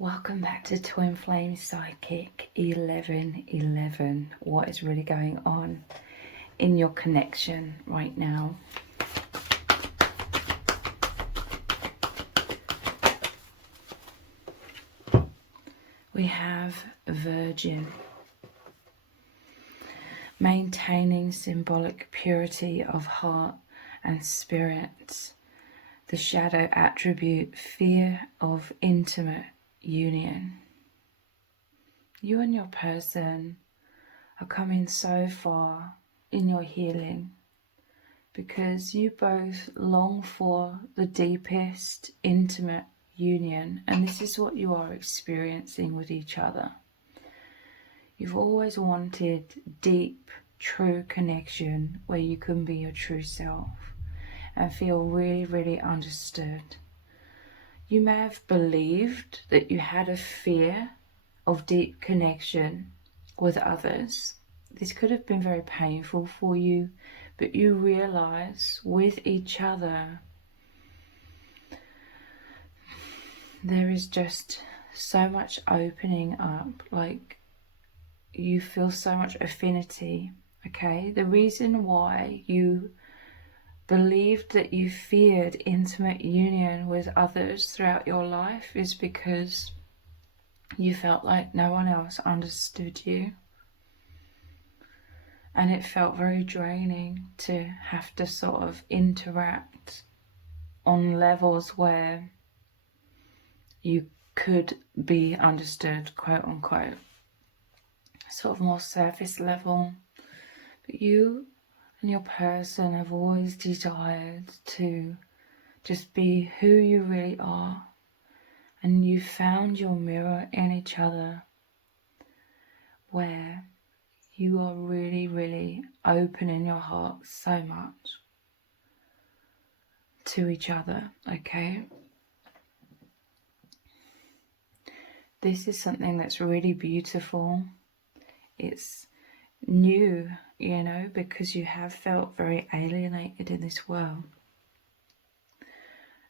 Welcome back to Twin Flame Psychic 1111. What is really going on in your connection right now? We have Virgin. Maintaining symbolic purity of heart and spirit. The shadow attribute, fear of intimate union. You and your person are coming so far in your healing because you both long for the deepest intimate union, and this is what you are experiencing with each other. You've always wanted deep, true connection where you can be your true self and feel really, really understood. You may have believed that you had a fear of deep connection with others. This could have been very painful for you, but you realize with each other there is just so much opening up, like you feel so much affinity, okay? The reason why you believed that you feared intimate union with others throughout your life is because you felt like no one else understood you. And it felt very draining to have to sort of interact on levels where you could be understood, quote unquote, sort of more surface level. But you and your person have always desired to just be who you really are, and you found your mirror in each other where you are really, really opening your heart so much to each other, okay? This is something that's really beautiful. It's new, you know, because you have felt very alienated in this world.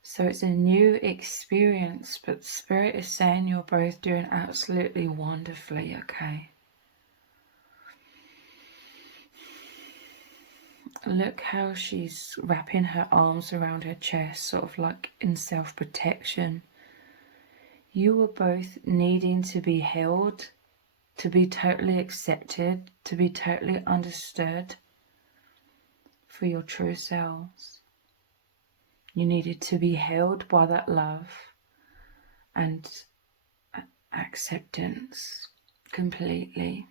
So it's a new experience, but Spirit is saying you're both doing absolutely wonderfully, okay? Look how she's wrapping her arms around her chest, sort of like in self-protection. You were both needing to be held, to be totally accepted, to be totally understood for your true selves. You needed to be held by that love and acceptance completely.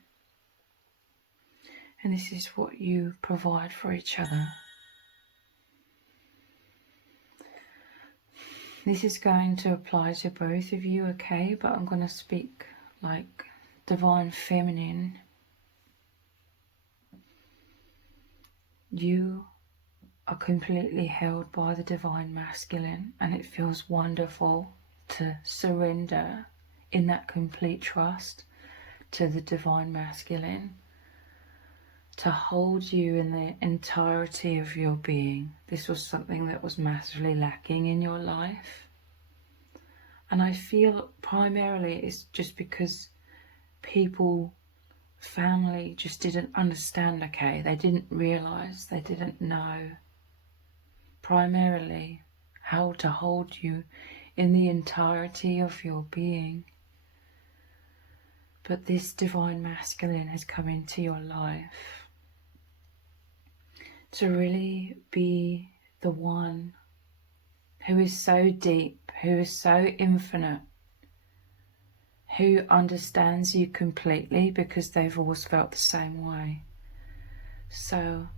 And this is what you provide for each other. This is going to apply to both of you, okay? But I'm going to speak like divine feminine. You are completely held by the divine masculine, and it feels wonderful to surrender in that complete trust to the divine masculine, to hold you in the entirety of your being. This was something that was massively lacking in your life, and I feel primarily it's just because people, family just didn't understand, okay? They didn't realize, they didn't know primarily how to hold you in the entirety of your being. But this divine masculine has come into your life to really be the one who is so deep, who is so infinite, who understands you completely because they've always felt the same way. So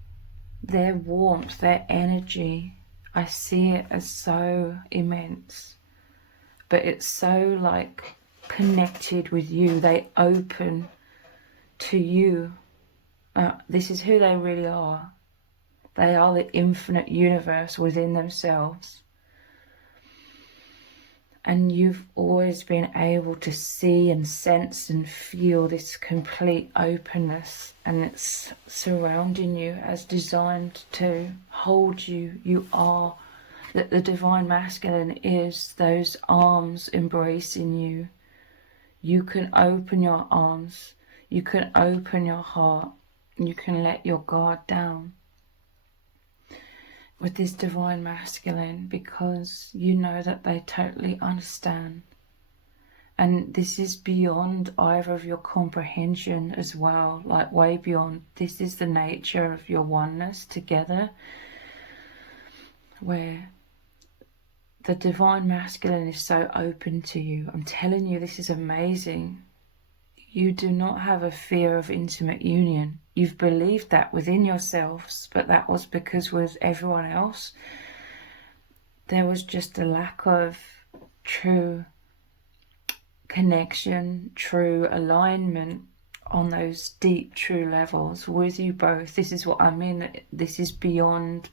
their warmth, their energy, I see it as so immense, but it's so like connected with you. They open to you. This is who they really are. They are the infinite universe within themselves. And you've always been able to see and sense and feel this complete openness, and it's surrounding you as designed to hold you. You are, that the divine masculine is those arms embracing you You can open your arms, you can open your heart, you can let your guard down with this divine masculine, because you know that they totally understand. And this is beyond either of your comprehension as well, like way beyond. This is the nature of your oneness together, where the divine masculine is so open to you. I'm telling you, this is amazing. You do not have a fear of intimate union. You've believed that within yourselves, but that was because with everyone else, there was just a lack of true connection, true alignment on those deep, true levels with you both. This is what I mean. This is beyond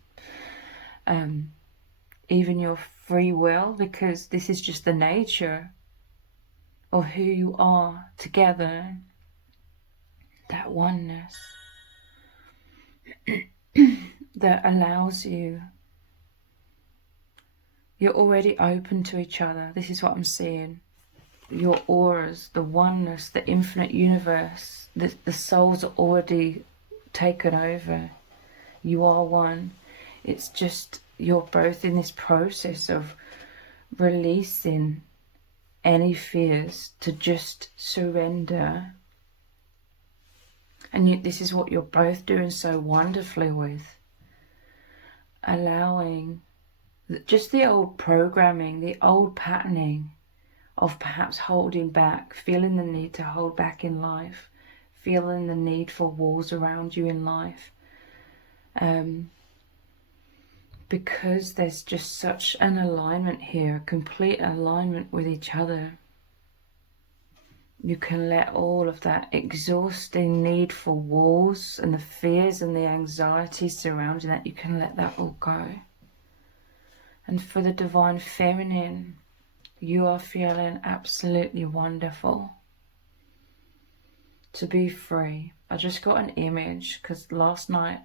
even your free will, because this is just the nature of who you are together, that oneness that allows you. You're already open to each other. This is what I'm seeing. Your auras, the oneness, the infinite universe, the souls are already taken over. You are one. It's just you're both in this process of releasing any fears, to just surrender. And this is what you're both doing so wonderfully with. Allowing just the old programming, the old patterning of perhaps holding back, feeling the need to hold back in life, feeling the need for walls around you in life. Because there's just such an alignment here, complete alignment with each other. You can let all of that exhausting need for walls and the fears and the anxiety surrounding that, you can let that all go. And for the divine feminine, you are feeling absolutely wonderful to be free. I just got an image because last night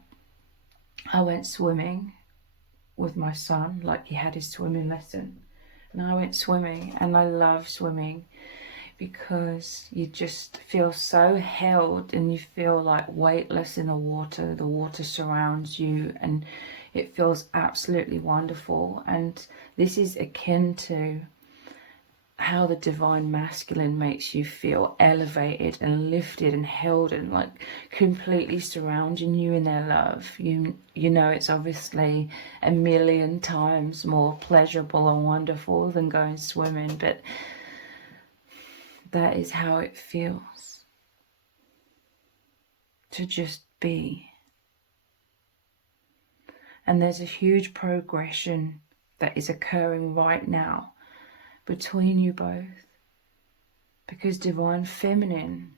I went swimming with my son, like he had his swimming lesson, and I went swimming, and I love swimming because you just feel so held and you feel like weightless in the water surrounds you, and it feels absolutely wonderful. And this is akin to how the divine masculine makes you feel elevated and lifted and held and like completely surrounding you in their love. You know, it's obviously a million times more pleasurable and wonderful than going swimming, but that is how it feels to just be. And there's a huge progression that is occurring right now between you both, because divine feminine,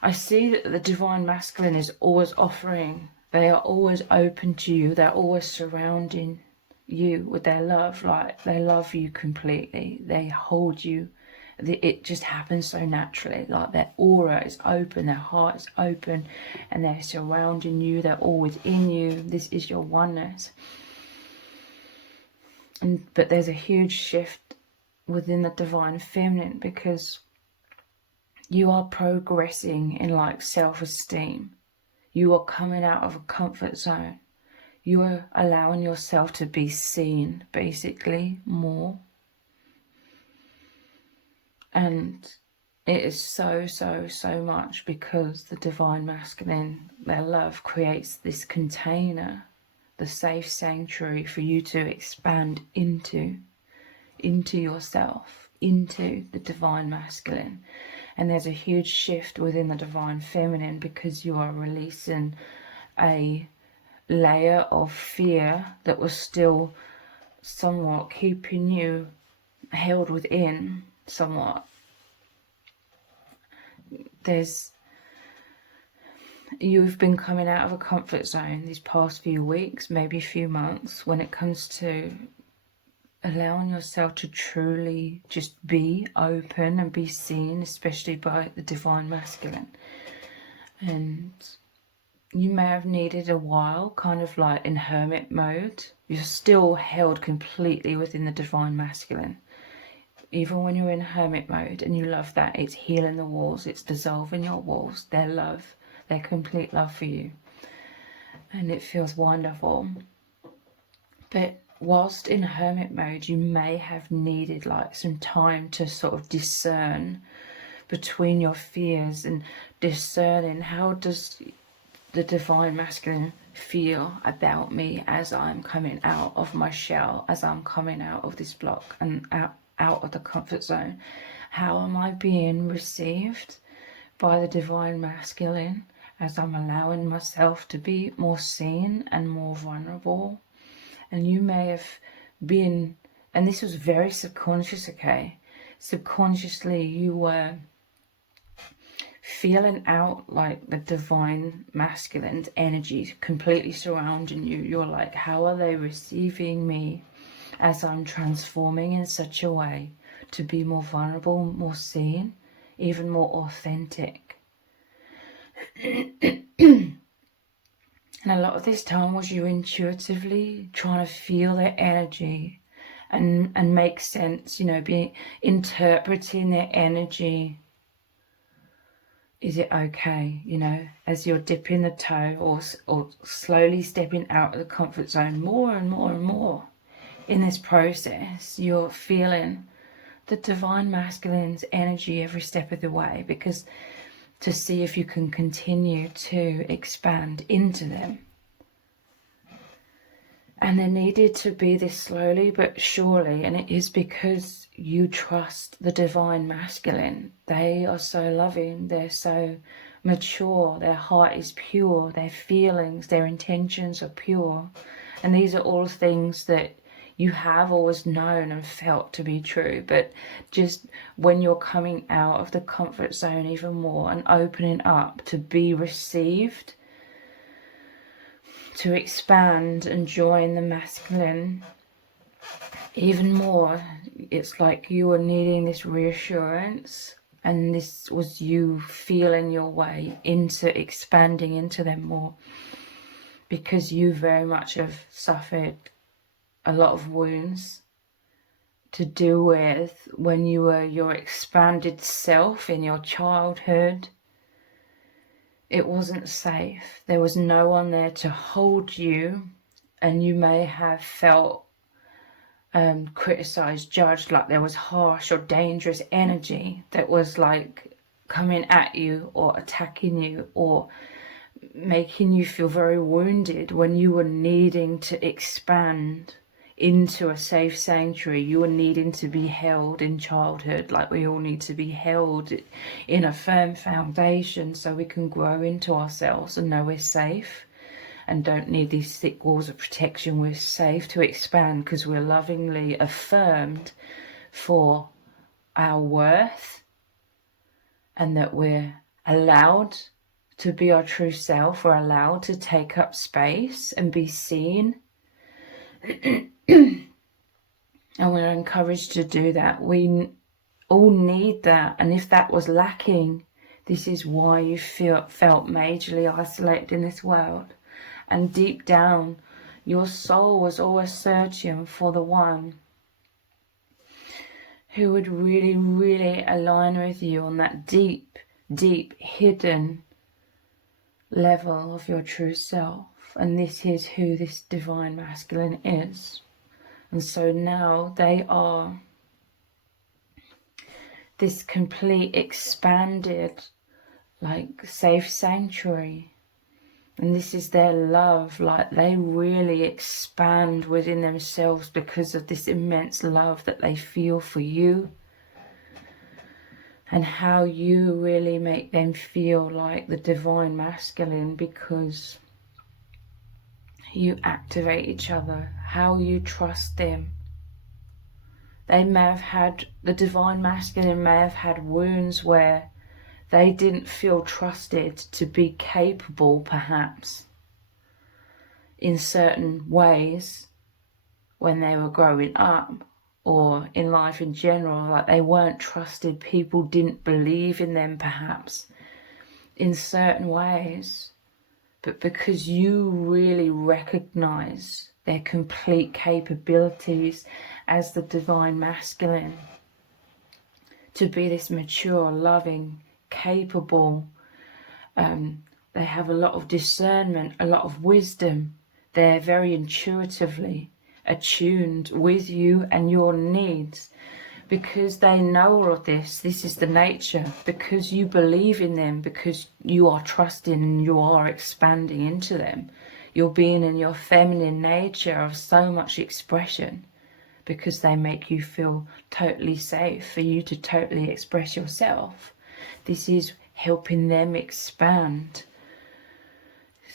I see that the divine masculine is always offering. They are always open to you. They're always surrounding you with their love. Like, they love you completely. They hold you. It just happens so naturally. Like, their aura is open, their heart is open, and they're surrounding you. They're always in you. This is your oneness. But there's a huge shift within the divine feminine, because you are progressing in like self-esteem. You are coming out of a comfort zone. You are allowing yourself to be seen, basically, more. And it is so much because the divine masculine, their love, creates this container, the safe sanctuary for you to expand into yourself, into the divine masculine. And there's a huge shift within the divine feminine, because you are releasing a layer of fear that was still somewhat keeping you held within somewhat. You've been coming out of a comfort zone these past few weeks, maybe a few months, when it comes to allowing yourself to truly just be open and be seen, especially by the divine masculine. And you may have needed a while, kind of like in hermit mode. You're still held completely within the divine masculine. even when you're in hermit mode, and you love that. It's healing the walls, it's dissolving your walls, their love, their complete love for you. And it feels wonderful. But whilst in hermit mode, you may have needed like some time to sort of discern between your fears and discerning how does the divine masculine feel about me as I'm coming out of my shell, as I'm coming out of this block and out of the comfort zone. How am I being received by the divine masculine as I'm allowing myself to be more seen and more vulnerable? And you may have been, and this was very subconscious, okay? Subconsciously you were feeling out like the divine masculine's energy completely surrounding you. You're like, how are they receiving me as I'm transforming in such a way to be more vulnerable, more seen, even more authentic? And a lot of this time was you intuitively trying to feel their energy and make sense, you know, interpreting their energy. Is it okay, you know, as you're dipping the toe or slowly stepping out of the comfort zone more and more and more in this process, you're feeling the divine masculine's energy every step of the way, because to see if you can continue to expand into them. And there needed to be this slowly but surely, and it is because you trust the divine masculine. They are so loving, they're so mature, their heart is pure, their feelings, their intentions are pure. And these are all things that you have always known and felt to be true, but just when you're coming out of the comfort zone even more and opening up to be received, to expand and join the masculine even more, it's like you were needing this reassurance, and this was you feeling your way into expanding into them more, because you very much have suffered a lot of wounds to deal with when you were your expanded self in your childhood. It wasn't safe. There was no one there to hold you, and you may have felt criticized, judged, like there was harsh or dangerous energy that was like coming at you or attacking you or making you feel very wounded when you were needing to expand into a safe sanctuary. You were needing to be held in childhood, like we all need to be held in a firm foundation so we can grow into ourselves and know we're safe and don't need these thick walls of protection. We're safe to expand because we're lovingly affirmed for our worth, and that we're allowed to be our true self. We're allowed to take up space and be seen. And we're encouraged to do that. We all need that. And if that was lacking, this is why you felt majorly isolated in this world. And deep down, your soul was always searching for the one who would really, really align with you on that deep, deep, hidden level of your true self. And this is who this divine masculine is. And so now they are this complete expanded, like, safe sanctuary. And this is their love. Like, they really expand within themselves because of this immense love that they feel for you. And how you really make them feel like the divine masculine, because you activate each other, how you trust them. They may have had, the divine masculine may have had wounds where they didn't feel trusted to be capable, perhaps, in certain ways when they were growing up or in life in general. Like, they weren't trusted. People didn't believe in them, perhaps, in certain ways. But because you really recognize their complete capabilities as the divine masculine, to be this mature, loving, capable. They have a lot of discernment, a lot of wisdom. They're very intuitively attuned with you and your needs, because they know all of this. This is the nature, because you believe in them, because you are trusting and you are expanding into them. You're being in your feminine nature of so much expression, because they make you feel totally safe for you to totally express yourself. This is helping them expand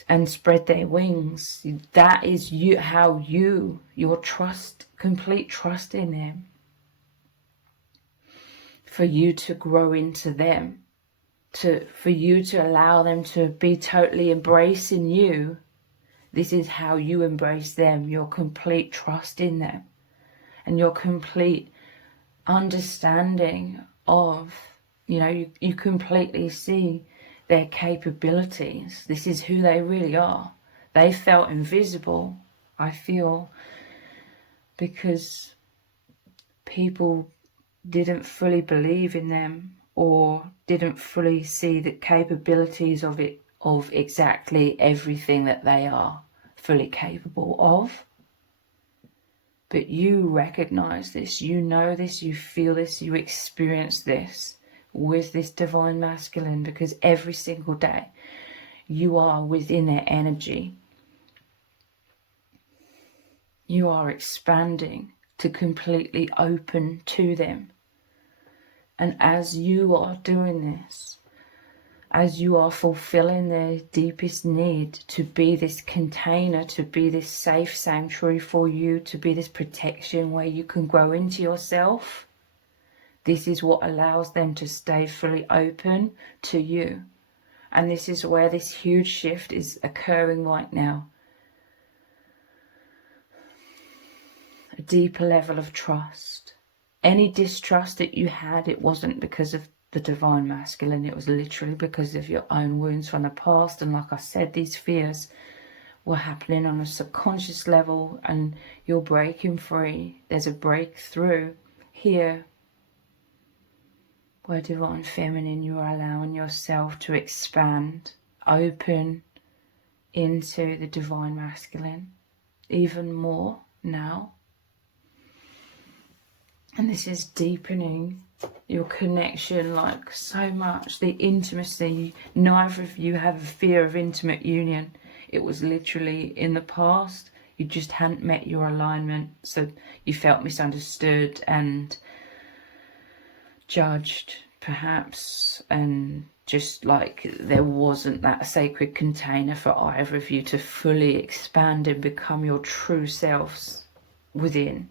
and spread their wings. That is you, how you, your trust, complete trust in them, for you to grow into them, for you to allow them to be totally embracing you. This is how you embrace them, your complete trust in them and your complete understanding of, you completely see their capabilities. This is who they really are. They felt invisible, I feel, because people didn't fully believe in them, or didn't fully see the capabilities of exactly everything that they are fully capable of. But you recognize this, you know this, you feel this, you experience this with this divine masculine, because every single day you are within their energy. You are expanding to completely open to them. And as you are doing this, as you are fulfilling their deepest need to be this container, to be this safe sanctuary for you, to be this protection where you can grow into yourself, this is what allows them to stay fully open to you. And this is where this huge shift is occurring right now. A deeper level of trust. Any distrust that you had, it wasn't because of the divine masculine, it was literally because of your own wounds from the past. And like I said, these fears were happening on a subconscious level, and you're breaking free. There's a breakthrough here where divine feminine, you're allowing yourself to expand, open into the divine masculine even more now. And this is deepening your connection like so much. The intimacy, neither of you have a fear of intimate union. It was literally in the past, you just hadn't met your alignment. So you felt misunderstood and judged perhaps, and just like there wasn't that sacred container for either of you to fully expand and become your true selves within.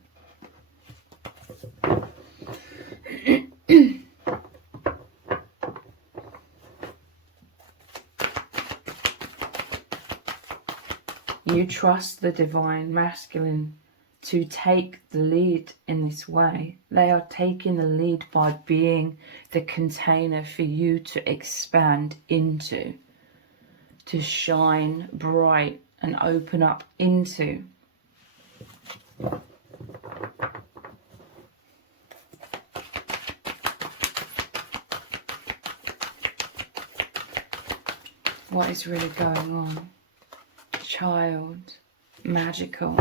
You trust the divine masculine to take the lead in this way. They are taking the lead by being the container for you to expand into, to shine bright and open up into. What is really going on? Child, magical.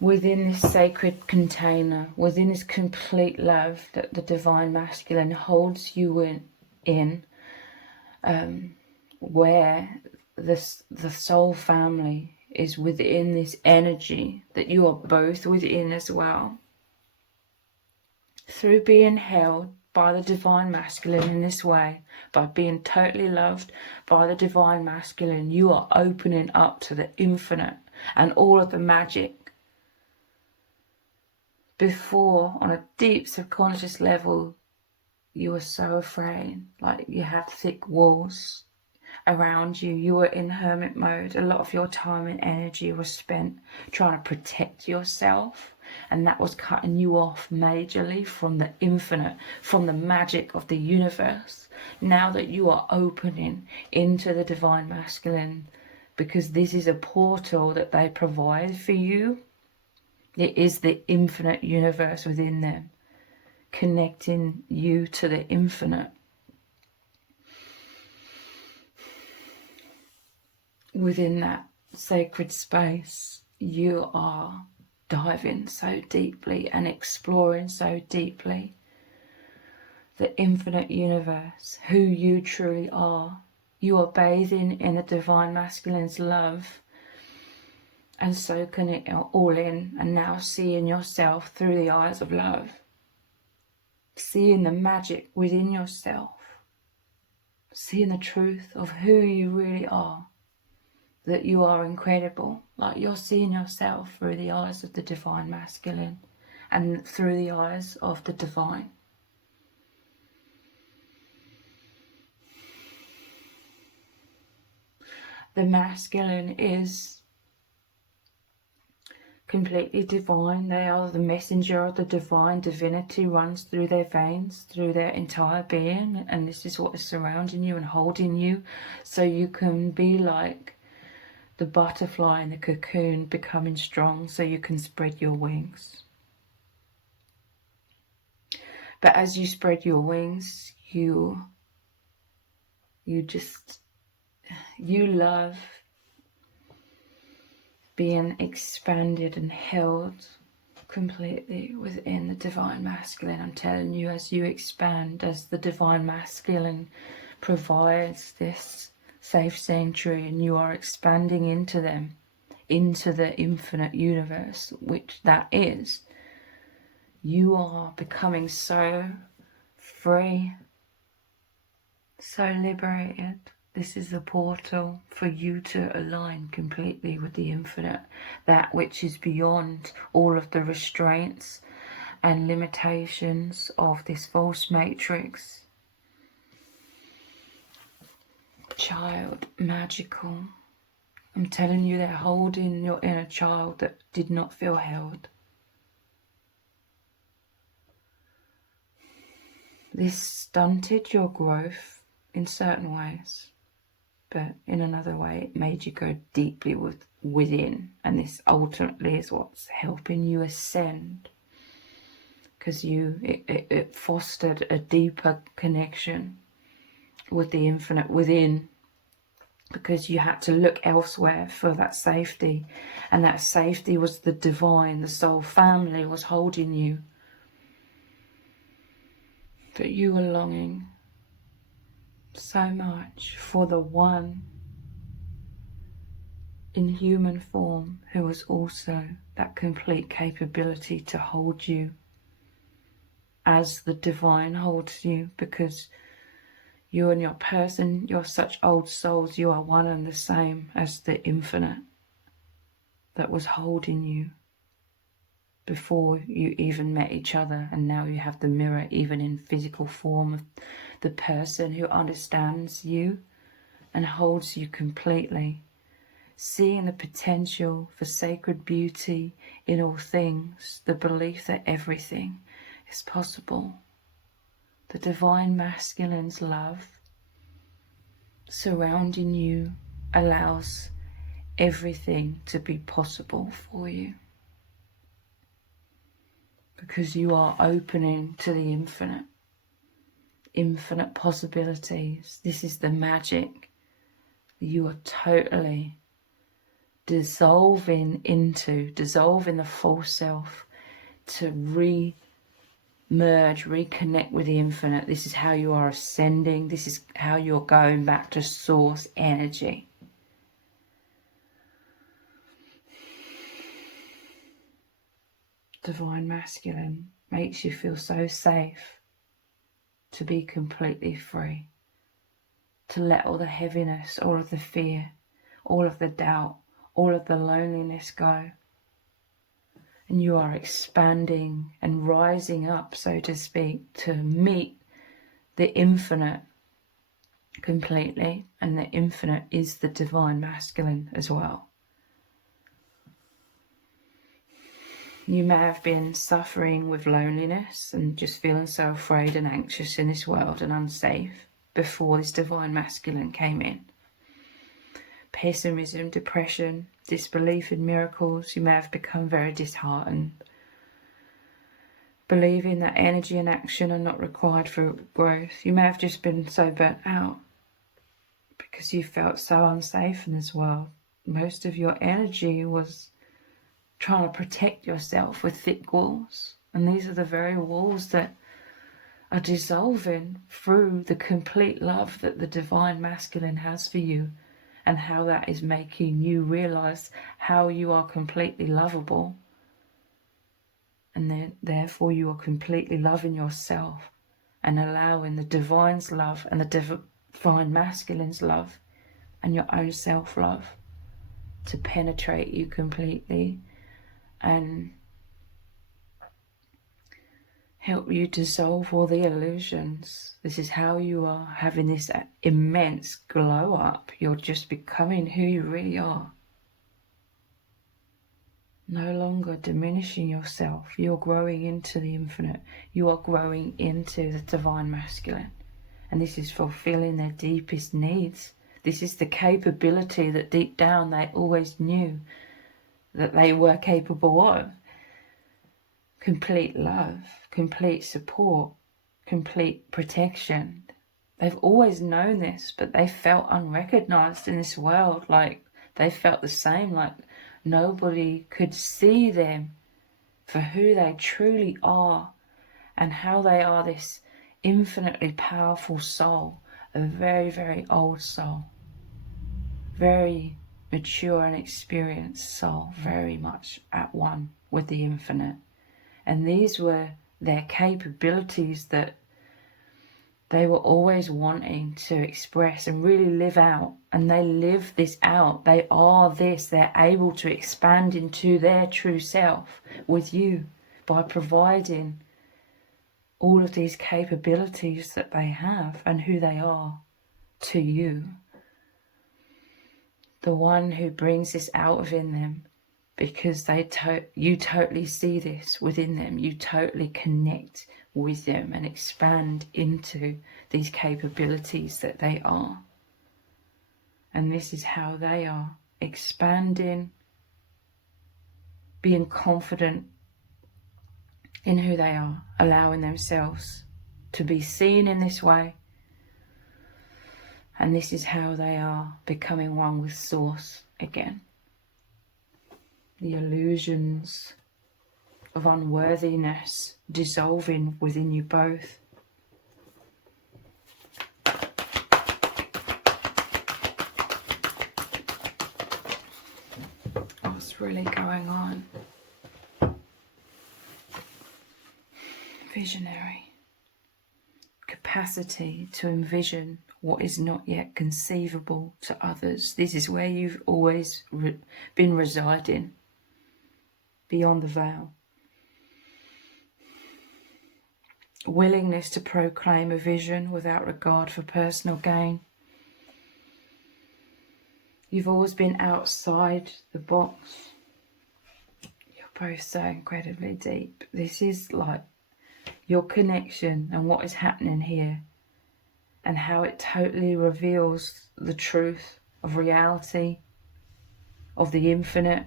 Within this sacred container, within this complete love that the divine masculine holds you in, where the soul family is within this energy that you are both within as well. Through being held by the divine masculine in this way, by being totally loved by the divine masculine, you are opening up to the infinite and all of the magic. Before, on a deep subconscious level, you were so afraid, like you had thick walls around you. You were in hermit mode. A lot of your time and energy was spent trying to protect yourself, and that was cutting you off majorly from the infinite, from the magic of the universe. Now that you are opening into the divine masculine, because this is a portal that they provide for you, it is the infinite universe within them. connecting you to the infinite. Within that sacred space, you are diving so deeply and exploring so deeply the infinite universe, who you truly are. You are bathing in the divine masculine's love and soaking it all in, and now seeing yourself through the eyes of love, seeing the magic within yourself, seeing the truth of who you really are, that you are incredible. Like you're seeing yourself through the eyes of the divine masculine and through the eyes of the divine. The masculine is completely divine. They are the messenger of the divine. Divinity runs through their veins, through their entire being, and this is what is surrounding you and holding you, so you can be like the butterfly in the cocoon, becoming strong so you can spread your wings. But as you spread your wings, you love being expanded and held completely within the divine masculine. I'm telling you, as you expand, as the divine masculine provides this safe sanctuary and you are expanding into them, into the infinite universe, which that is, you are becoming so free, so liberated. This is the portal for you to align completely with the infinite, that which is beyond all of the restraints and limitations of this false matrix. Child, magical. I'm telling you, they're holding your inner child that did not feel held. This stunted your growth in certain ways, but in another way it made you go deeply within, and this ultimately is what's helping you ascend, because it fostered a deeper connection with the infinite within, because you had to look elsewhere for that safety, and that safety was the divine. The soul family was holding you, but you were longing so much for the one in human form who was also that complete capability to hold you as the divine holds you, because you and your person, you're such old souls, you are one and the same as the infinite that was holding you before you even met each other. And now you have the mirror, even in physical form, of the person who understands you and holds you completely, seeing the potential for sacred beauty in all things, the belief that everything is possible. The divine masculine's love surrounding you allows everything to be possible for you, because you are opening to the infinite possibilities. This is the magic. You are totally dissolving the false self to re-merge, reconnect with the infinite. This is how you are ascending. This is how you're going back to source energy. Divine masculine makes you feel so safe to be completely free, to let all the heaviness, all of the fear, all of the doubt, all of the loneliness go. And you are expanding and rising up, so to speak, to meet the infinite completely. And the infinite is the divine masculine as well. You may have been suffering with loneliness and just feeling so afraid and anxious in this world and unsafe before this divine masculine came in. Pessimism, depression, disbelief in miracles. You may have become very disheartened. believing that energy and action are not required for growth. You may have just been so burnt out because you felt so unsafe in this world. Most of your energy was trying to protect yourself with thick walls. And these are the very walls that are dissolving through the complete love that the divine masculine has for you, and how that is making you realize how you are completely lovable. And then, therefore, you are completely loving yourself and allowing the divine's love and the divine masculine's love and your own self-love to penetrate you completely and help you dissolve all the illusions. This is how you are having this immense glow up. You're just becoming who you really are. No longer diminishing yourself. You're growing into the infinite. You are growing into the divine masculine. And this is fulfilling their deepest needs. This is the capability that deep down they always knew that they were capable of. Complete love, complete support, complete protection. They've always known this, but they felt unrecognized in this world. Like they felt the same, like nobody could see them for who they truly are and how they are this infinitely powerful soul, a very, very old soul, very mature and experienced soul, very much at one with the infinite. And these were their capabilities that they were always wanting to express and really live out. And they live this out. They are this. They're able to expand into their true self with you by providing all of these capabilities that they have and who they are to you. The one who brings this out within them, because you totally see this within them. You totally connect with them and expand into these capabilities that they are. And this is how they are expanding, being confident in who they are, allowing themselves to be seen in this way. And this is how they are becoming one with Source again. The illusions of unworthiness dissolving within you both. What's really going on? Visionary. Capacity to envision what is not yet conceivable to others. This is where you've always been residing. Beyond the veil. Willingness to proclaim a vision without regard for personal gain. You've always been outside the box. You're both so incredibly deep. This is like your connection and what is happening here, and how it totally reveals the truth of reality, of the infinite,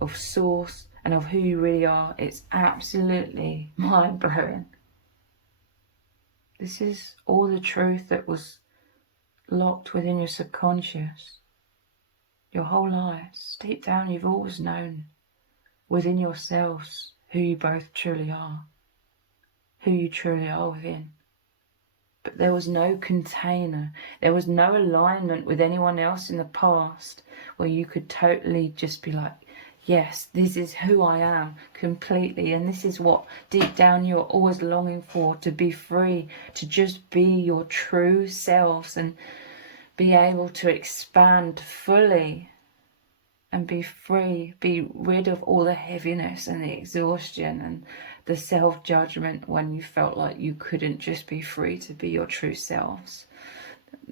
of Source, and of who you really are. It's absolutely mind-blowing. This is all the truth that was locked within your subconscious. Your whole lives, deep down, you've always known within yourselves who you both truly are. Who you truly are within. But there was no container. There was no alignment with anyone else in the past where you could totally just be like, yes, this is who I am completely, and this is what deep down you're always longing for, to be free, to just be your true selves and be able to expand fully and be free, be rid of all the heaviness and the exhaustion and the self-judgment when you felt like you couldn't just be free to be your true selves.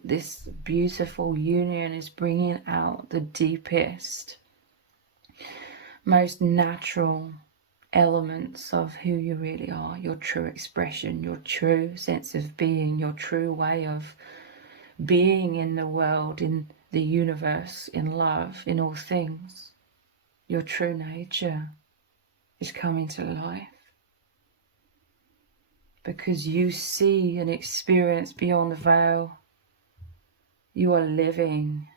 This beautiful union is bringing out the deepest, most natural elements of who you really are, your true expression, your true sense of being, your true way of being in the world, in the universe, in love, in all things. Your true nature is coming to life. because you see and experience beyond the veil. You are living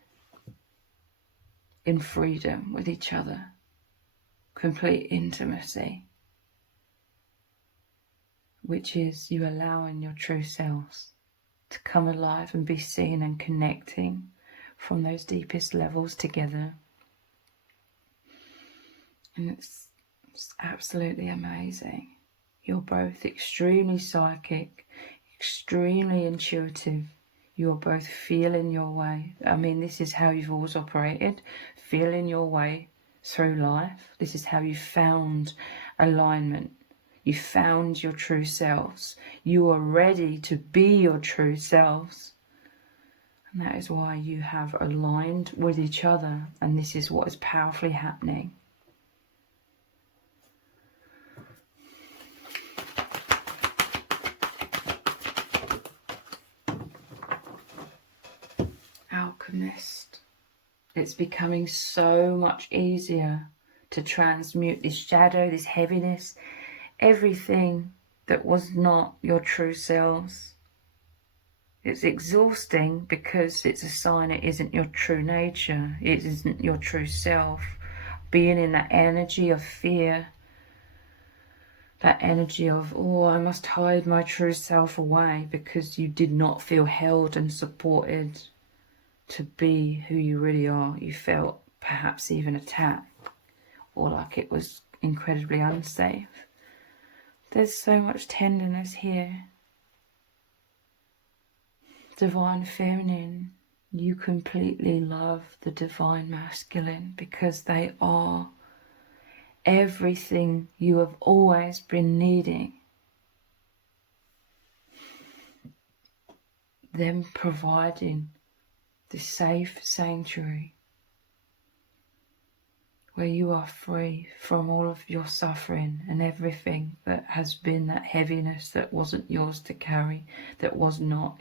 in freedom with each other, complete intimacy, which is you allowing your true selves to come alive and be seen and connecting from those deepest levels together. And it's absolutely amazing. You're both extremely psychic, extremely intuitive. You're both feeling your way. I mean, this is how you've always operated, feeling your way through life. This is how you found alignment. You found your true selves. You are ready to be your true selves. And that is why you have aligned with each other. And this is what is powerfully happening. Alchemist. It's becoming so much easier to transmute this shadow, this heaviness, everything that was not your true selves. It's exhausting because it's a sign it isn't your true nature. It isn't your true self. Being in that energy of fear, that energy of, oh, I must hide my true self away because you did not feel held and supported to be who you really are. You felt perhaps even attacked or like it was incredibly unsafe. There's so much tenderness here. Divine feminine, you completely love the divine masculine because they are everything you have always been needing. Them providing the safe sanctuary where you are free from all of your suffering and everything that has been that heaviness that wasn't yours to carry, that was not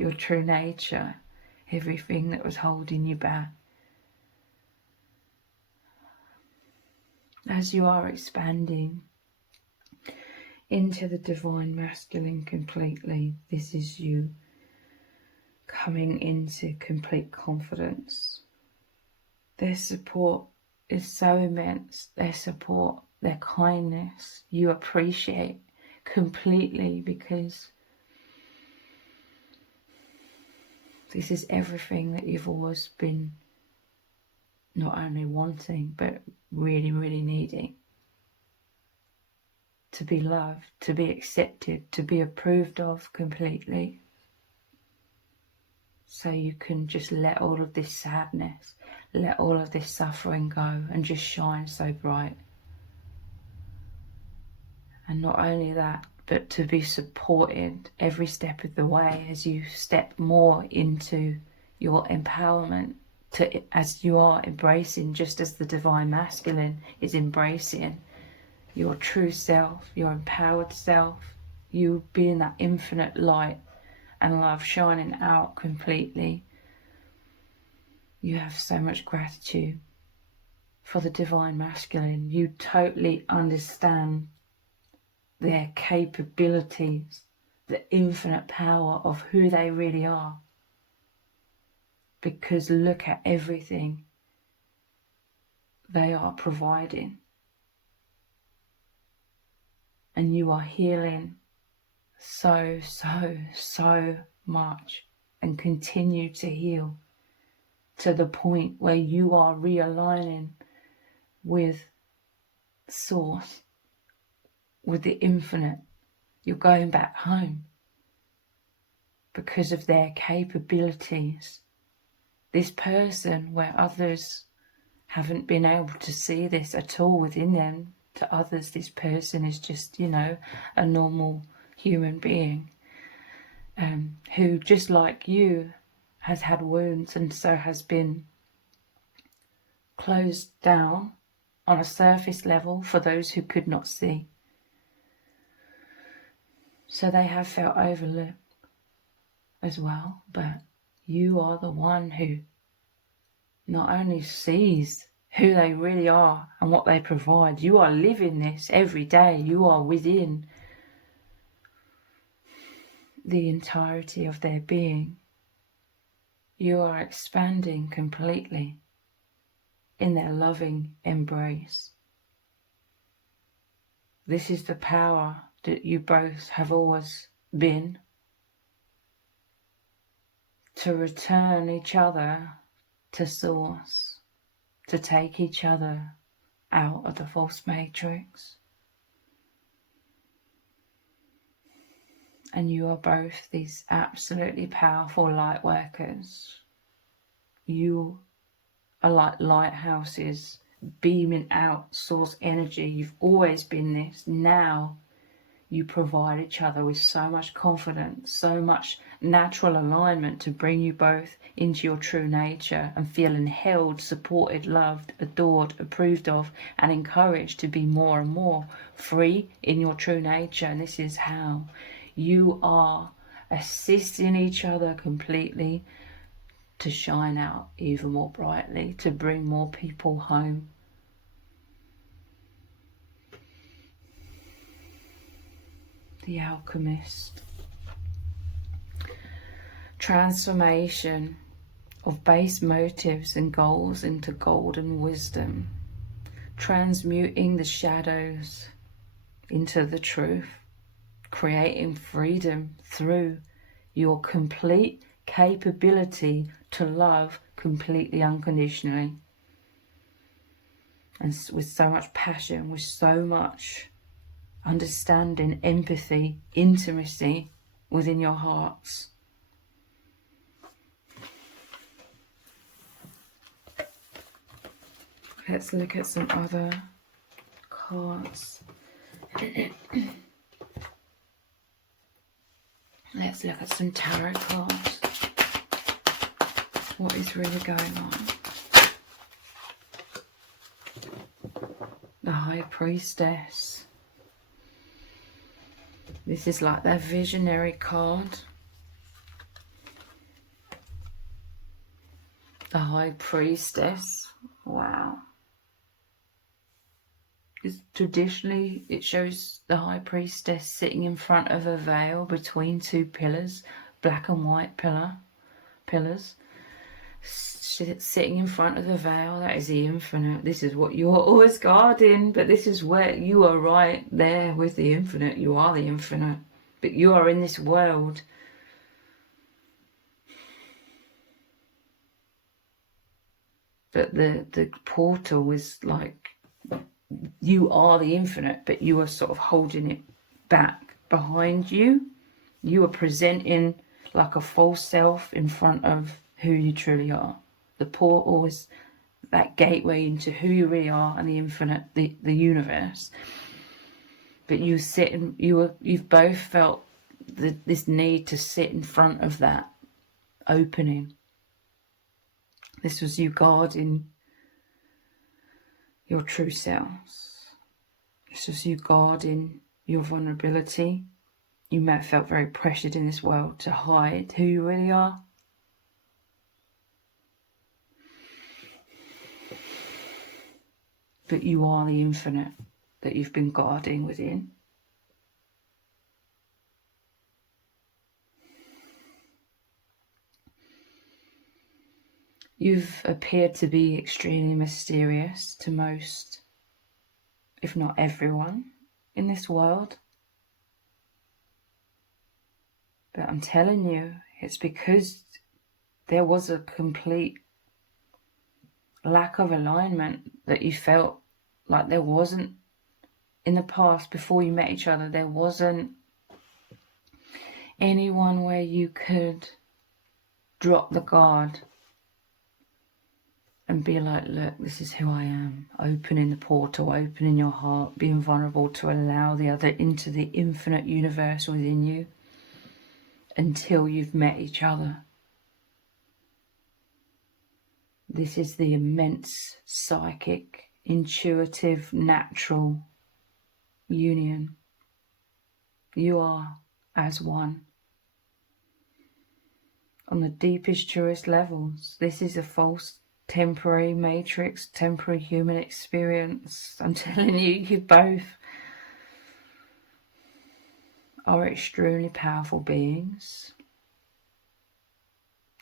your true nature, everything that was holding you back. As you are expanding into the divine masculine completely, this is you coming into complete confidence. Their support is so immense. Their support, their kindness, you appreciate completely because this is everything that you've always been not only wanting, but really, really needing. To be loved, to be accepted, to be approved of completely. So you can just let all of this sadness, let all of this suffering go and just shine so bright. And not only that, but to be supported every step of the way as you step more into your empowerment, as you are embracing, just as the divine masculine is embracing your true self, your empowered self, you being that infinite light and love shining out completely. You have so much gratitude for the divine masculine. You totally understand their capabilities, the infinite power of who they really are. Because look at everything they are providing. And you are healing so much and continue to heal to the point where you are realigning with Source, with the infinite. You're going back home because of their capabilities. This person, where others haven't been able to see this at all within them, to others this person is just, a normal human being who, just like you, has had wounds and so has been closed down on a surface level for those who could not see. So they have felt overlooked as well, but you are the one who not only sees who they really are and what they provide. You are living this every day. You are within the entirety of their being. You are expanding completely in their loving embrace. This is the power that you both have always been, to return each other to source, to take each other out of the false matrix. And you are both these absolutely powerful light workers. You are like lighthouses beaming out source energy. You've always been this. Now you provide each other with so much confidence, so much natural alignment to bring you both into your true nature and feeling held, supported, loved, adored, approved of, and encouraged to be more and more free in your true nature. And this is how you are assisting each other completely to shine out even more brightly, to bring more people home. The alchemist. Transformation of base motives and goals into golden wisdom. Transmuting the shadows into the truth. Creating freedom through your complete capability to love completely unconditionally. And with so much passion, with so much understanding, empathy, intimacy within your hearts. Let's look at some other cards. Let's look at some tarot cards. What is really going on? The High Priestess. This is like their visionary card. The High Priestess. Wow. Traditionally, it shows the High Priestess sitting in front of a veil between two pillars, black and white pillars. Sitting in front of the veil, that is the infinite. This is what you're always guarding, but this is where you are right there with the infinite. You are the infinite, but you are in this world. But the portal is like, you are the infinite, but you are sort of holding it back behind you. You are presenting like a false self in front of who you truly are. The portal is that gateway into who you really are and the infinite, the universe. But you sit and you've both felt this need to sit in front of that opening. This was you guarding your true selves. This was you guarding your vulnerability. You may have felt very pressured in this world to hide who you really are. But you are the infinite that you've been guarding within. You've appeared to be extremely mysterious to most, if not everyone, in this world. But I'm telling you, it's because there was a complete lack of alignment that you felt like there wasn't in the past. Before you met each other, there wasn't anyone where you could drop the guard and be like, look, this is who I am. Opening the portal, opening your heart, being vulnerable to allow the other into the infinite universe within you until you've met each other. This is the immense psychic, intuitive, natural union. You are as one. On the deepest, truest levels, this is a false temporary matrix, temporary human experience. I'm telling you, you both are extremely powerful beings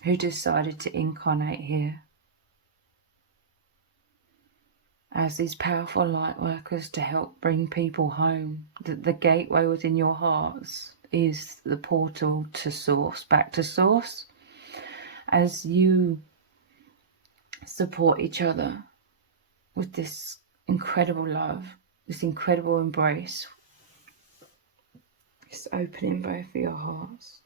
who decided to incarnate here as these powerful light workers to help bring people home. The gateway within your hearts is the portal to source, back to source. As you support each other with this incredible love, this incredible embrace, just opening both of your hearts,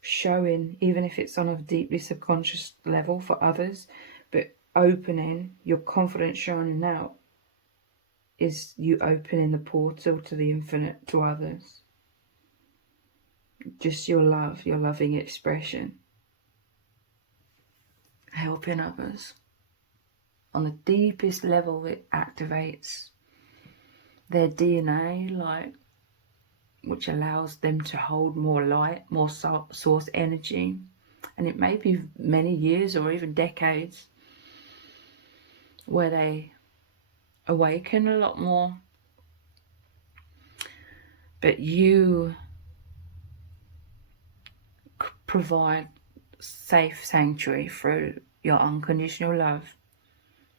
showing, even if it's on a deeply subconscious level for others, but opening, your confidence shining out is you opening the portal to the infinite to others. Just your love, your loving expression, helping others. On the deepest level, it activates their DNA, like, which allows them to hold more light, more source energy. And it may be many years or even decades where they awaken a lot more. But you provide safe sanctuary through your unconditional love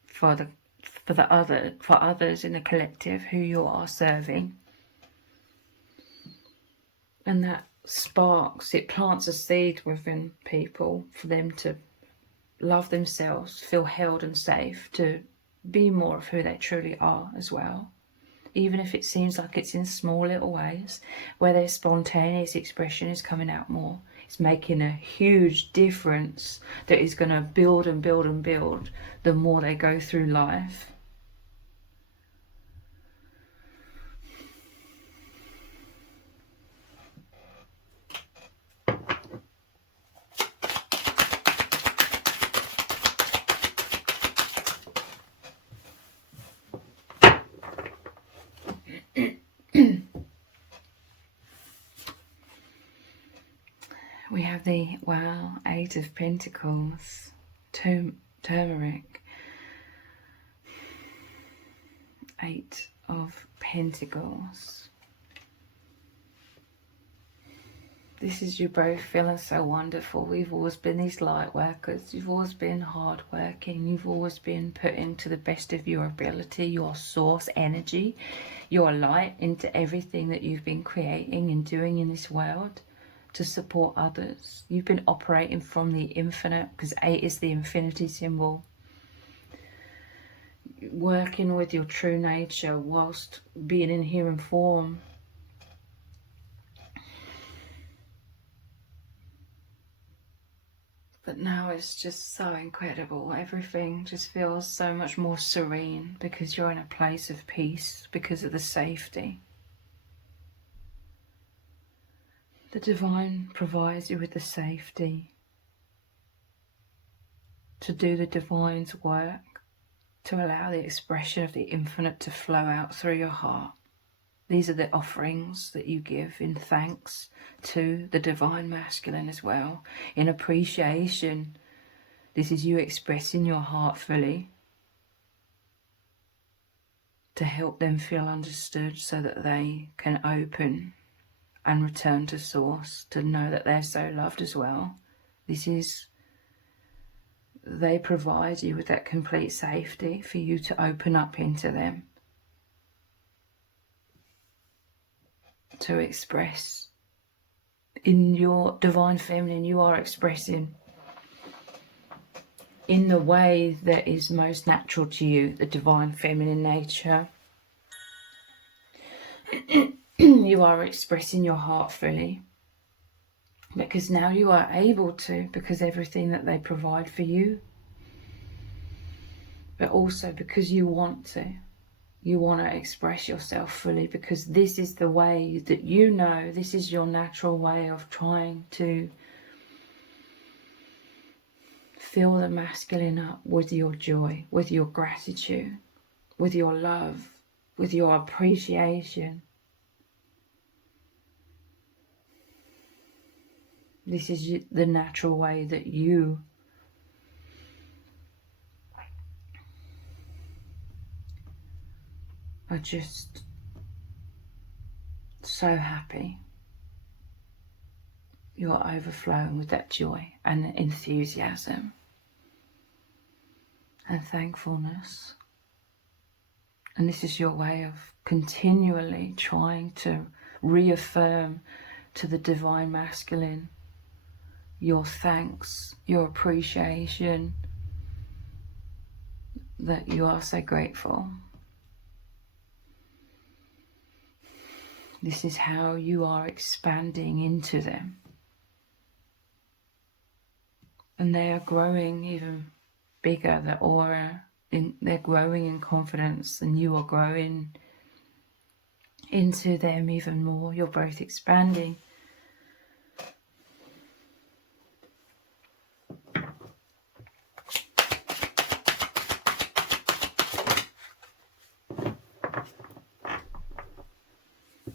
for others in the collective who you are serving. And that sparks, it plants a seed within people for them to love themselves, feel held and safe, to be more of who they truly are as well. Even if it seems like it's in small little ways, where their spontaneous expression is coming out more. It's making a huge difference that is going to build and build and build the more they go through life. We have the, wow, 8 of Pentacles, turmeric, 8 of Pentacles. This is you both feeling so wonderful. We've always been these light workers. You've always been hard working. You've always been putting to the best of your ability, your source energy, your light into everything that you've been creating and doing in this world to support others. You've been operating from the infinite, because 8 is the infinity symbol. Working with your true nature whilst being in human form. But now it's just so incredible. Everything just feels so much more serene because you're in a place of peace, because of the safety. The divine provides you with the safety to do the divine's work, to allow the expression of the infinite to flow out through your heart. These are the offerings that you give in thanks to the divine masculine as well. In appreciation, this is you expressing your heart fully to help them feel understood so that they can open and return to source, to know that they're so loved as well. This is, they provide you with that complete safety for you to open up into them, to express. In your divine feminine, you are expressing in the way that is most natural to you, the divine feminine nature. You are expressing your heart fully, because now you are able to, because everything that they provide for you, but also because you want to. You want to express yourself fully, because this is the way that you know, this is your natural way of trying to fill the masculine up with your joy, with your gratitude, with your love, with your appreciation. This is the natural way that you are just so happy. You're overflowing with that joy and enthusiasm and thankfulness. And this is your way of continually trying to reaffirm to the divine masculine your thanks, your appreciation, that you are so grateful. This is how you are expanding into them. And they are growing even bigger, the aura, they're growing in confidence, and you are growing into them even more. You're both expanding.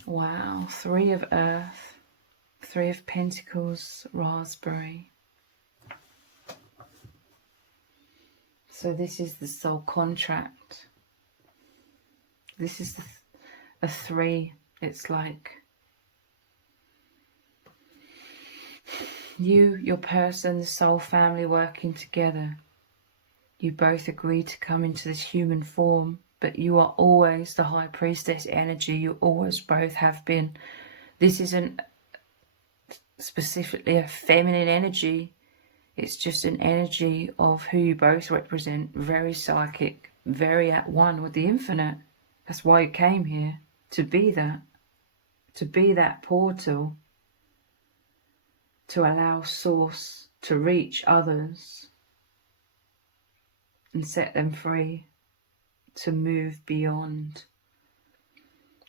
Wow, 3 of Earth, 3 of Pentacles, Raspberry. So this is the soul contract. This is a 3. It's like you, your person, the soul family working together. You both agreed to come into this human form, but you are always the high priestess energy. You always both have been. This isn't specifically a feminine energy. It's just an energy of who you both represent. Very psychic, very at one with the infinite. That's why you came here, to be that. To be that portal. To allow source to reach others and set them free. To move beyond.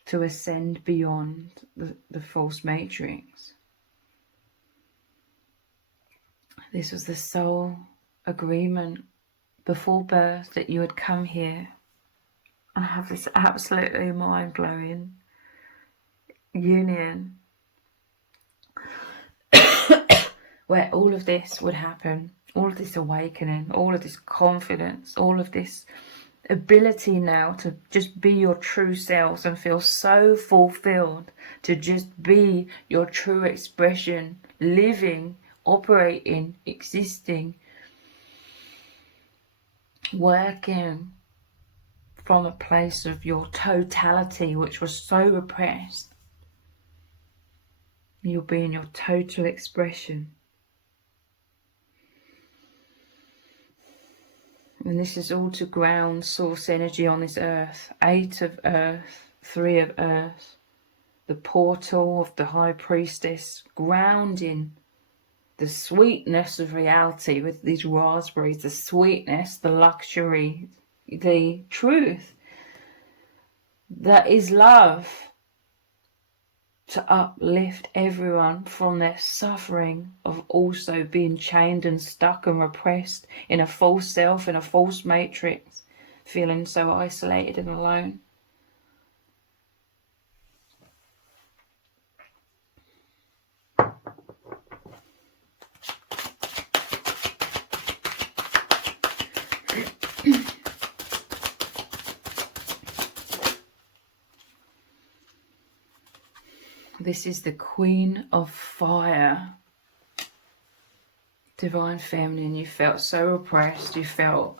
To ascend beyond the false matrix. This was the soul agreement before birth that you would come here and have this absolutely mind-blowing union where all of this would happen, all of this awakening, all of this confidence, all of this ability now to just be your true selves and feel so fulfilled, to just be your true expression, living, operating, existing, working from a place of your totality, which was so repressed. You'll be in your total expression. And this is all to ground source energy on this earth. 8 of Earth, 3 of Earth. The portal of the high priestess, grounding the sweetness of reality with these raspberries, the sweetness, the luxury, the truth that is love, to uplift everyone from their suffering of also being chained and stuck and repressed in a false self, in a false matrix, feeling so isolated and alone. This is the Queen of Fire. Divine Feminine, you felt so oppressed, you felt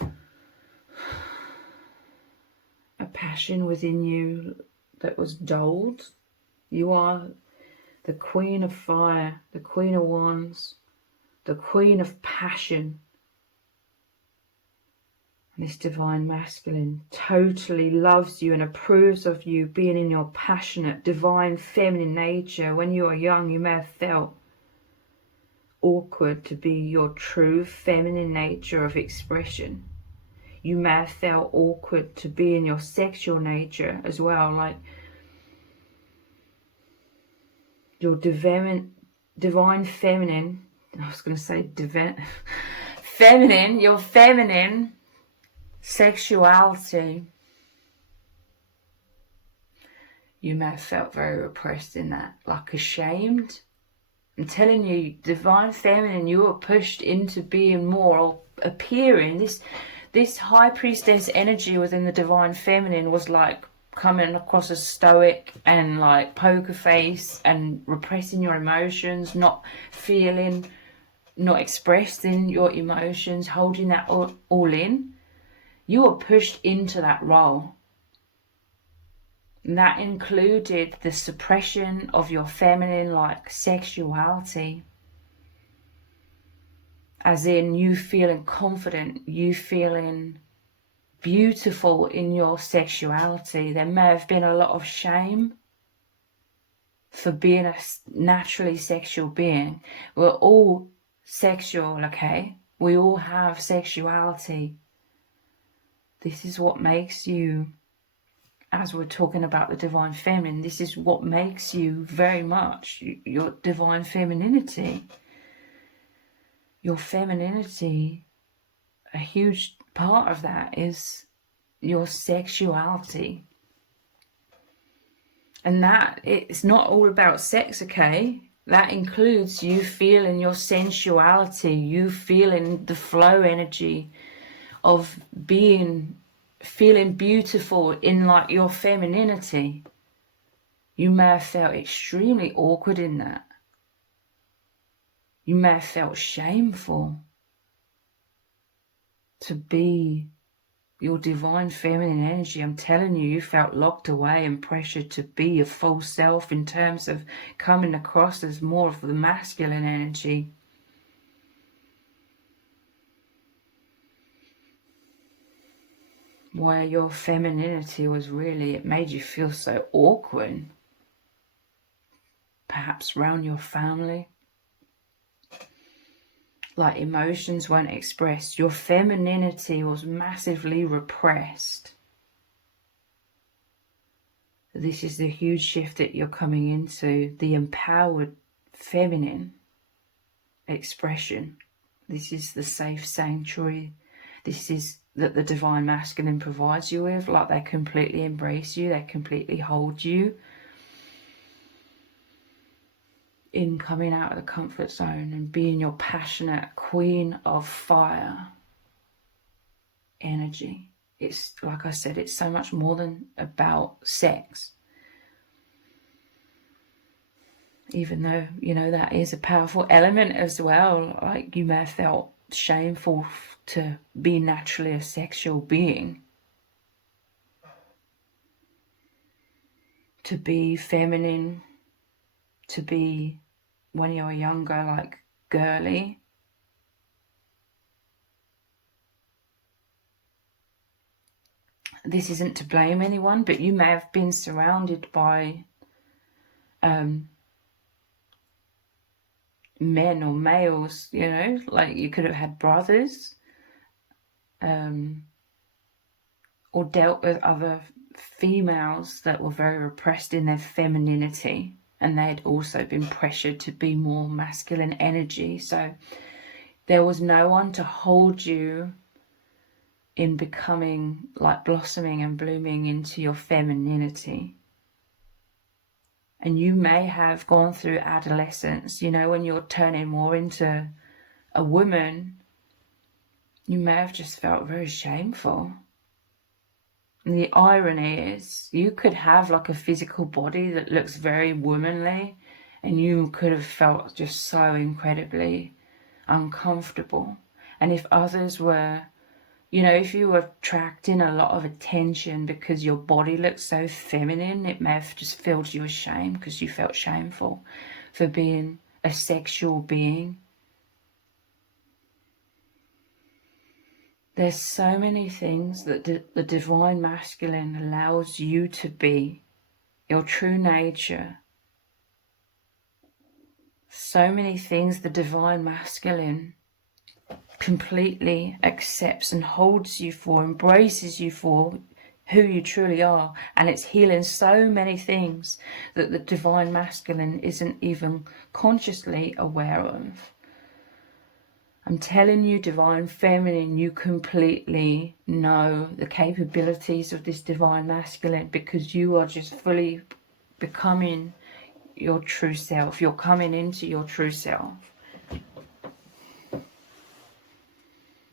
a passion within you that was dulled. You are the Queen of Fire, the Queen of Wands, the Queen of Passion. This divine masculine totally loves you and approves of you being in your passionate, divine, feminine nature. When you were young, you may have felt awkward to be your true feminine nature of expression. You may have felt awkward to be in your sexual nature as well, like your divine feminine. I was going to say feminine, your feminine sexuality. You may have felt very repressed in that, like ashamed. I'm telling you, divine feminine, you were pushed into being more, or appearing. This high priestess energy within the divine feminine was like coming across as stoic and like poker face and repressing your emotions, not feeling, not expressing your emotions, holding that all in, you were pushed into that role. And that included the suppression of your feminine like sexuality, as in you feeling confident, you feeling beautiful in your sexuality. There may have been a lot of shame for being a naturally sexual being. We're all sexual, okay? We all have sexuality. This is what makes you, as we're talking about the divine feminine, this is what makes you very much your divine femininity. Your femininity, a huge part of that is your sexuality. And that, it's not all about sex, okay? That includes you feeling your sensuality, you feeling the flow energy of feeling beautiful in like your femininity. You may have felt extremely awkward in that. You may have felt shameful to be your divine feminine energy. I'm telling you, you felt locked away and pressured to be your full self in terms of coming across as more of the masculine energy. Where your femininity was really, it made you feel so awkward. Perhaps around your family. Like emotions weren't expressed. Your femininity was massively repressed. This is the huge shift that you're coming into, the empowered feminine expression. This is the safe sanctuary. This is that the divine masculine provides you with. Like they completely embrace you, they completely hold you in coming out of the comfort zone and being your passionate queen of fire energy. It's like I said, it's so much more than about sex. Even though, you know, that is a powerful element as well. Like you may have felt shameful to be naturally a sexual being. To be feminine, to be, when you're younger, like girly. This isn't to blame anyone, but you may have been surrounded by men or males, you know, like you could have had brothers, or dealt with other females that were very repressed in their femininity, and they had also been pressured to be more masculine energy. So there was no one to hold you in becoming, like blossoming and blooming into your femininity. And you may have gone through adolescence, you know, when you're turning more into a woman, you may have just felt very shameful. And the irony is, you could have like a physical body that looks very womanly, and you could have felt just so incredibly uncomfortable. And if others were, you know, if you were attracting a lot of attention because your body looked so feminine, it may have just filled you with shame because you felt shameful for being a sexual being. There's so many things that the divine masculine allows you to be, your true nature. So many things the divine masculine completely accepts and holds you for, embraces you for who you truly are. And it's healing so many things that the divine masculine isn't even consciously aware of. I'm telling you, divine feminine, you completely know the capabilities of this divine masculine, because you are just fully becoming your true self. You're coming into your true self.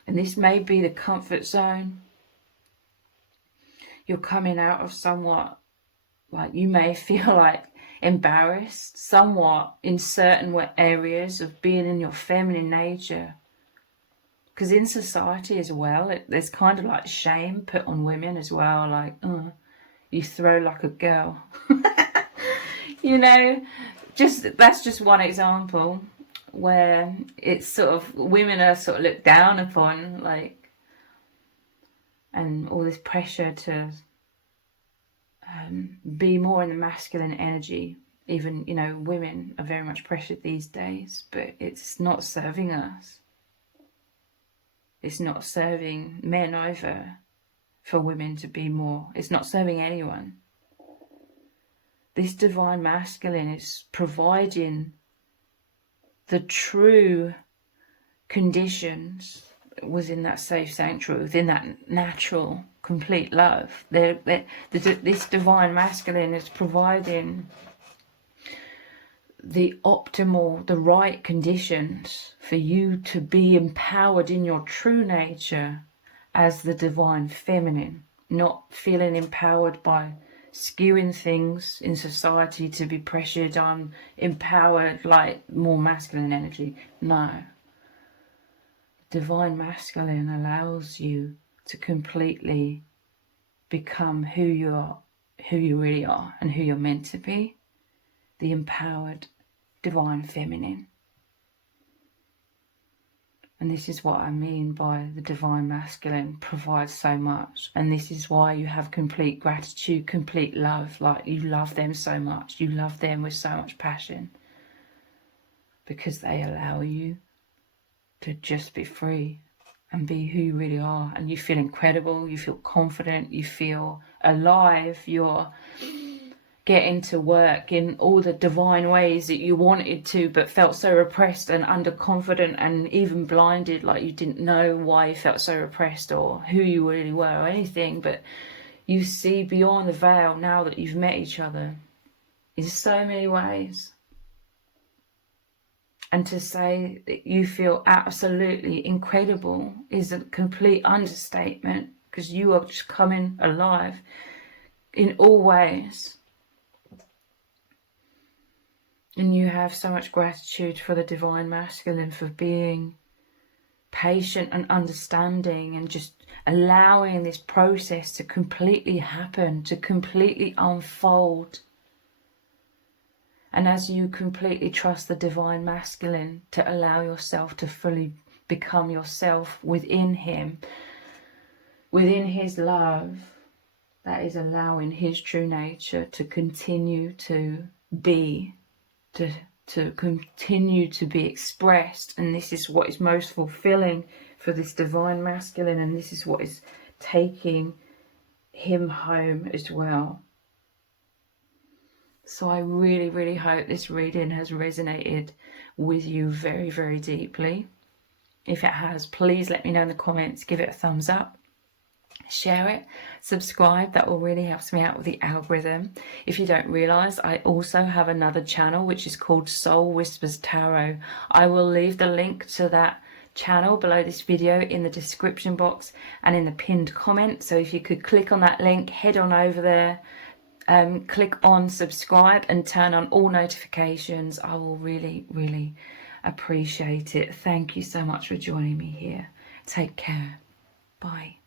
And this may be the comfort zone. you're coming out of somewhat, like, you may feel like embarrassed somewhat in certain areas of being in your feminine nature. Because in society as well, there's kind of like shame put on women as well, like, oh, you throw like a girl. You know, that's just one example where it's sort of, women are sort of looked down upon, like, and all this pressure to be more in the masculine energy. Even, you know, women are very much pressured these days, but it's not serving us. It's not serving men either for women to be more. It's not serving anyone. This divine masculine is providing the true conditions within that safe sanctuary, within that natural, complete love. This divine masculine is providing the optimal, the right conditions for you to be empowered in your true nature as the divine feminine, not feeling empowered by skewing things in society to be pressured on, empowered like more masculine energy. No. Divine masculine allows you to completely become who you are, who you really are, and who you're meant to be. The empowered divine feminine. And this is what I mean by the divine masculine provides so much. And this is why you have complete gratitude, complete love. Like, you love them so much. You love them with so much passion. Because they allow you to just be free and be who you really are. And you feel incredible. You feel confident. You feel alive. You're getting to work in all the divine ways that you wanted to, but felt so repressed and underconfident and even blinded, like you didn't know why you felt so repressed or who you really were or anything. But you see beyond the veil now that you've met each other in so many ways. And to say that you feel absolutely incredible is a complete understatement, because you are just coming alive in all ways. And you have so much gratitude for the divine masculine for being patient and understanding and just allowing this process to completely happen, to completely unfold. And as you completely trust the divine masculine to allow yourself to fully become yourself within him, within his love, that is allowing his true nature to continue to be, to continue to be expressed. And this is what is most fulfilling for this divine masculine, and this is what is taking him home as well. So I really, really hope this reading has resonated with you very, very deeply. If it has, please let me know in the comments, give it a thumbs up, share it, subscribe. That will really help me out with the algorithm. If you don't realize, I also have another channel which is called Soul Whispers Tarot. I will leave the link to that channel below this video in the description box and in the pinned comment. So if you could click on that link, head on over there, click on subscribe and turn on all notifications. I will really, really appreciate it. Thank you so much for joining me here. Take care. Bye.